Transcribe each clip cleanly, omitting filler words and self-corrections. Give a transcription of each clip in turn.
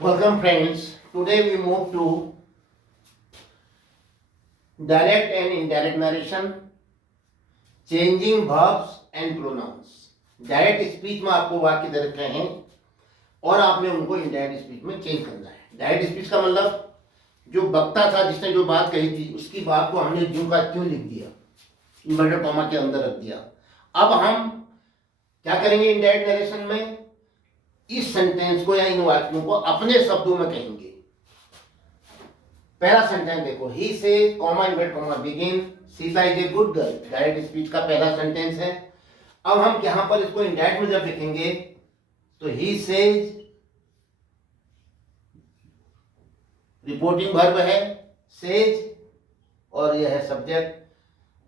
Welcome friends. Today we move to direct and indirect narration, changing verbs and pronouns. Direct speech में आपको वाक्य दे रखे हैं और आपने उनको इनडायरेक्ट स्पीच में चेंज करना है। डायरेक्ट स्पीच का मतलब जो वक्ता था जिसने जो बात कही थी उसकी बात को हमने ज्यों का त्यों लिख दिया, इन्वर्टेड कॉमा के अंदर रख दिया। अब हम क्या करेंगे इनडायरेक्ट नरेशन में, इस सेंटेंस को या इन वाक्यों को अपने शब्दों में कहेंगे। पहला सेंटेंस देखो, ही से comma inverted comma begin Sita is a good girl, direct speech का पहला सेंटेंस है। अब हम यहां पर इसको इनडायरेक्ट में जब लिखेंगे तो ही सेज, रिपोर्टिंग वर्ब है सेज और यह है सब्जेक्ट।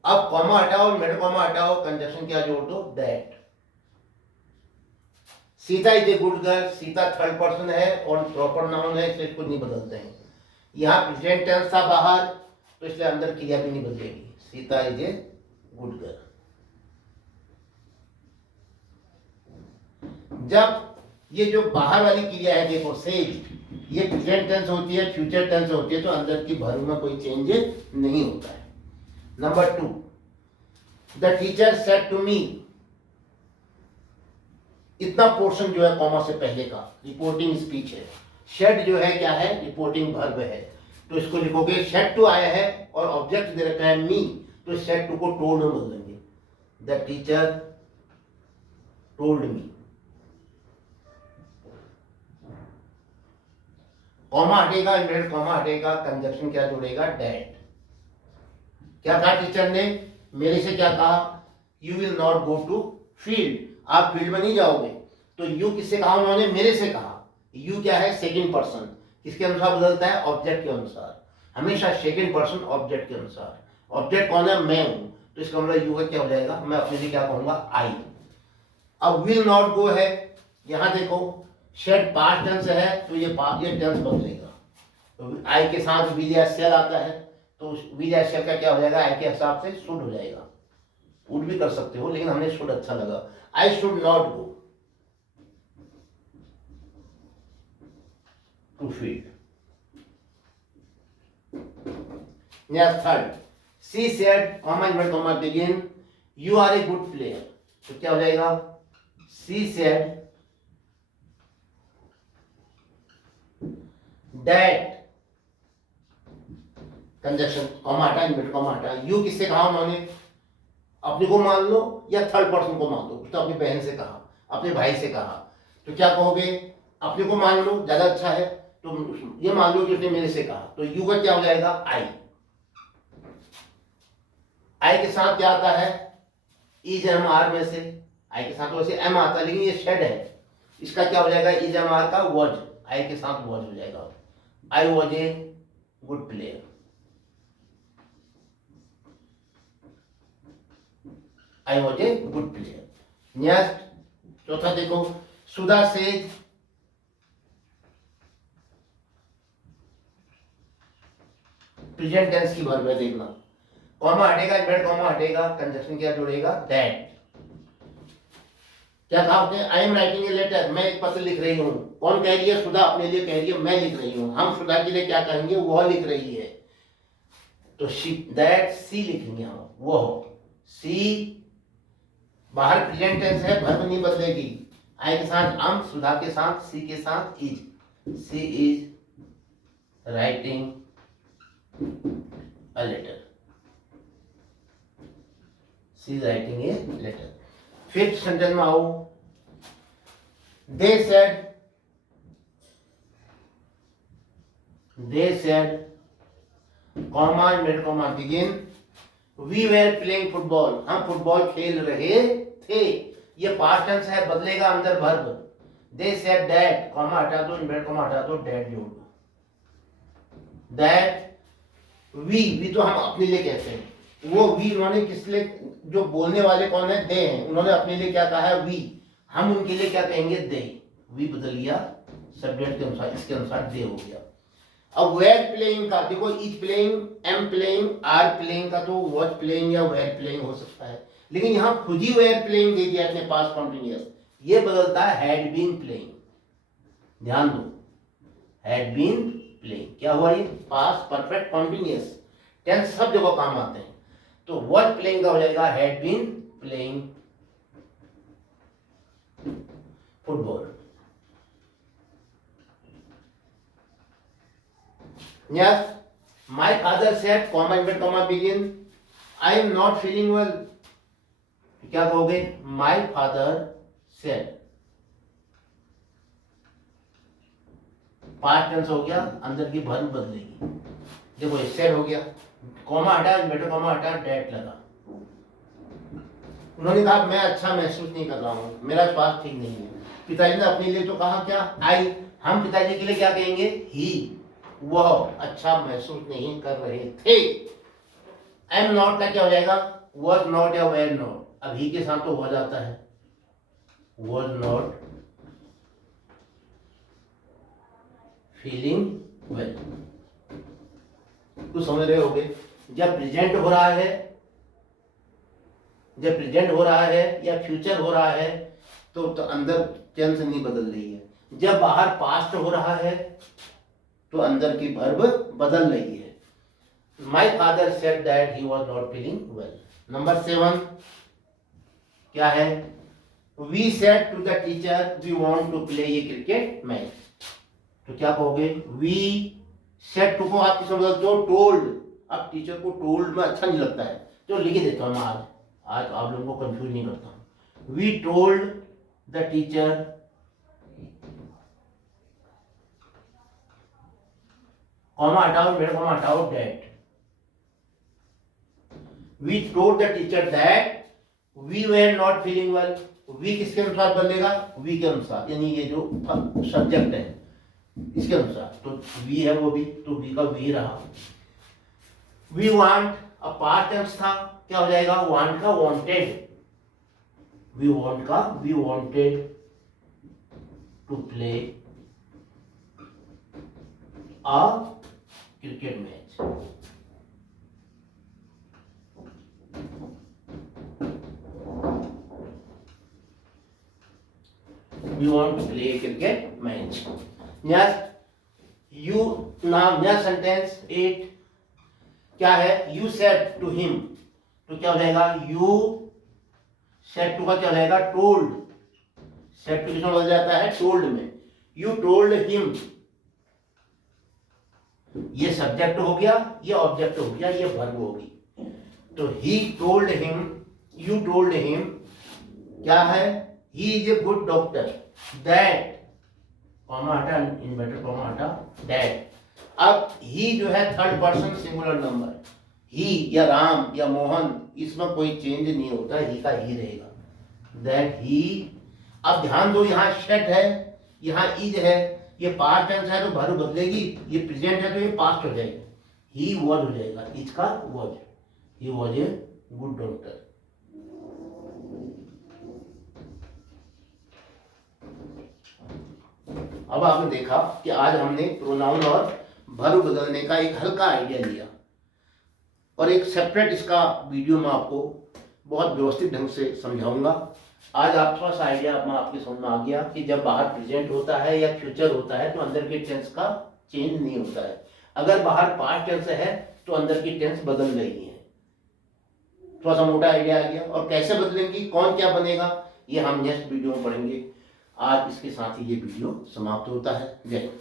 अब कॉमा हटाओ, इन्वर्टेड कॉमा हटाओ, कंजक्शन क्या जोड़ दो, that. Sita is a good girl, Sita third person है और प्रॉपर नाउन है, इसलिए कुछ नहीं बदलते हैं। यहाँ प्रेजेंट टेंस था बाहर तो इसलिए अंदर क्रिया भी नहीं बदलेगी, Sita is a good girl. जब ये जो बाहर वाली क्रिया है देखो सेज, ये प्रेजेंट टेंस होती है, फ्यूचर टेंस होती है, तो अंदर की वर्ब में कोई चेंज नहीं होता है। Number 2, the teacher said to me, इतना पोर्शन जो है कॉमा से पहले का रिपोर्टिंग स्पीच है। शेड जो है क्या है, रिपोर्टिंग वर्ब है, तो इसको लिखोगे शेड टू आया है और ऑब्जेक्ट दे रखा है मी, तो शेड टू को टोल्ड में बदल देंगे, the teacher told me. Comma हटेगा, इन्वर्टेड कॉमा हटेगा, कंजक्शन क्या जोड़ेगा, डैट। क्या कहा टीचर ने, मेरे से क्या कहा, you will not go to field, आप फील्ड में नहीं जाओगे। तो यू किससे कहा उन्होंने, मेरे से कहा। यू क्या है, सेकंड पर्सन, किसके अनुसार बदलता है, ऑब्जेक्ट के अनुसार, हमेशा सेकंड पर्सन ऑब्जेक्ट के अनुसार। ऑब्जेक्ट कौन है, मैं हूं, तो इसका मतलब यू का क्या हो जाएगा, मैं अपने लिए क्या कहूंगा, आई। अब विल नॉट गो है, यहां देखो शेड पास्ट टेंस है तो ये टेंस बदलेगा, तो आई के साथ विल या शेल आता है, तो विल या शेल का क्या हो जाएगा, आई के हिसाब से शुड हो जाएगा। वुड भी कर सकते हो लेकिन हमने शुड अच्छा लगा, I should not go to field. Next third, she said comma inverted comma begin you are a good player, तो क्या हो जाएगा, she said that, conjunction comma हटा, इन्वर्टेड कॉमा हटा। यू किससे कहा उन्होंने, अपने को मान लो या थर्ड पर्सन को मान लो, तो अपनी बहन से कहा, अपने भाई से कहा, तो क्या कहोगे, अपने को मान लो ज्यादा अच्छा है, तो ये मान लो कि उसने मेरे से कहा, तो यू का क्या हो जाएगा, आई। आई के साथ क्या आता है, इज एम आर में से, आई के साथ वैसे एम आता है लेकिन ये शेड है, इसका क्या हो जाएगा, इज एम आर का वॉज, आई के साथ वॉज हो जाएगा, I was a good player. I was a good player. Next चौथा देखो, सुधा सेज प्रेजेंट टेंस की वर्ब है, देखना कॉमा हटेगा, इन्वर्टेड कॉमा हटेगा, कंजक्शन क्या जोड़ेगा, दैट। क्या कहा आपने, I am writing a letter, मैं एक पत्र लिख रही हूँ। कौन कह रही है, सुधा अपने लिए कह रही है, मैं लिख रही हूँ। हम सुधा के लिए क्या कहेंगे, वह लिख रही है, तो शी, दैट सी लिखेंगे हम, वह। सी बाहर प्रेजेंट टेंस है, वर्ब नहीं बदलेगी, आई के साथ am, सुधा के साथ, सी के साथ is, she is writing a letter, she is writing a letter. Fifth sentence में आओ, they said comma inverted comma begin we were playing football, हम फुटबॉल खेल रहे थे, ये पास्ट टेंस है, बदलेगा अंदर verb. They said that, comma हटा दो, इन्वर्टेड कॉमा हटा दो, दैट जोड़ दो, दैट वी तो हम अपने लिए कहते हैं, वो वी उन्होंने किस लिए, जो बोलने वाले कौन है, दे हैं, उन्होंने अपने लिए क्या कहा है, वी, हम उनके लिए क्या कहेंगे, दे। वी बदल लिया सब्जेक्ट के अनुसार, इसके अनुसार दे हो गया। अब वेर प्लेइंग का देखो, is playing, am playing, are playing का तो वॉच प्लेइंग या वेर प्लेइंग हो सकता है, लेकिन यहां खुद ही वेर प्लेइंग दे दिया अपने पास कॉन्टिन्यूअस, ये बदलता है हैड बीन प्लेइंग। ध्यान दो, हैड बीन प्लेइंग। क्या हुआ ये? पास्ट परफेक्ट कॉन्टिन्यूअस टेंस सब जगह काम आते हैं। तो वॉज प्लेइंग का हो जाएगा had been playing football. Yes, my father said, comma inverted comma begin, I am not feeling well. क्या कहोगे? My father said. Past tense हो गया, अंदर की वर्ब बदलेगी। देखो ये said हो गया, कॉमा हटा, इन्वर्टेड कॉमा हटा, डेट लगा। उन्होंने कहा मैं अच्छा महसूस नहीं कर रहा हूँ, मेरा स्वास्थ्य ठीक नहीं है। पिताजी ने अपने लिए तो कहा क्या? आई। हम पिताजी के लिए क्या कहेंगे? ही। वह अच्छा महसूस नहीं कर रहे थे। एम नॉट का क्या हो जाएगा? वॉज नॉट या वेर नॉट। अब ही के साथ तो वॉज आता है, वॉज नॉट फीलिंग वेल। कुछ समझ रहे होगे? जब प्रेजेंट हो रहा है, जब प्रेजेंट हो रहा है या फ्यूचर हो रहा है तो अंदर टेंस नहीं बदल रही है। जब बाहर पास्ट हो रहा है तो अंदर की वर्ब बदल रही है। My father said that he was not feeling well. Number 7 क्या है? We said to the teacher we want to play ये क्रिकेट मैच। तो क्या कहोगे? वी सेड टू को आप किसमें बदलते हो? टोल्ड। अब टीचर को टोल्ड में अच्छा नहीं लगता है तो लिख देता हूँ मैं आज आप लोगों को कंफ्यूज नहीं करता हूँ। We told the teacher comma हटाओ, मेरे कॉमा हटाओ, that. We told the teacher that we were not feeling well. We किसके अनुसार बदलेगा? वी के अनुसार, यानी ये जो सब्जेक्ट है इसके अनुसार। तो वी है वो भी, तो वी का वी रहा। वी वांट, अब पास्ट टेंस था, क्या हो जाएगा? वांट का वांटेड। वी वांट का we wanted to play a cricket match. We want to play a cricket match. Next, you now next sentence 8 क्या है? You said to him, तो क्या हो जाएगा? You said to का क्या हो जाएगा? Told. Said to किसमें बदल जाता है? Told में। You told him, ये सब्जेक्ट हो गया, ये ऑब्जेक्ट हो गया, ये वर्ब होगी। तो he told him, you told him क्या है? He is a good doctor. That comma हटा, इन्वर्टेड कॉमा हटा, that। अब ही जो है थर्ड पर्सन सिंगुलर नंबर। ही या राम या मोहन, इसमें कोई चेंज नहीं होता, ही का ही रहेगा। That he. अब ध्यान दो, यहाँ शेट है, यहाँ इज है, ये पास्ट टेंस है तो वर्ब बदलेगी, ये प्रेजेंट है तो ये पास्ट हो जाएगा। ही वॉज हो जाएगा, इज का was. He was a good doctor. अब आपने देखा कि आज हमने प्रोनाउन और वर्ब बदलने का एक हल्का आइडिया लिया और एक सेपरेट इसका वीडियो मैं आपको बहुत व्यवस्थित ढंग से समझाऊंगा। आज आप थोड़ा सा आइडिया आपके समझ में आ गया कि जब बाहर प्रेजेंट होता है या फ्यूचर होता है तो अंदर के टेंस का चेंज नहीं होता है। अगर बाहर पास्ट टेंस है तो अंदर की टेंस बदल रही है। थोड़ा सा मोटा आइडिया आ गया। और कैसे बदलेंगी, कौन क्या बनेगा, ये हम नेक्स्ट वीडियो में पढ़ेंगे। आज इसके साथ ही ये वीडियो समाप्त होता है। जय हिंद।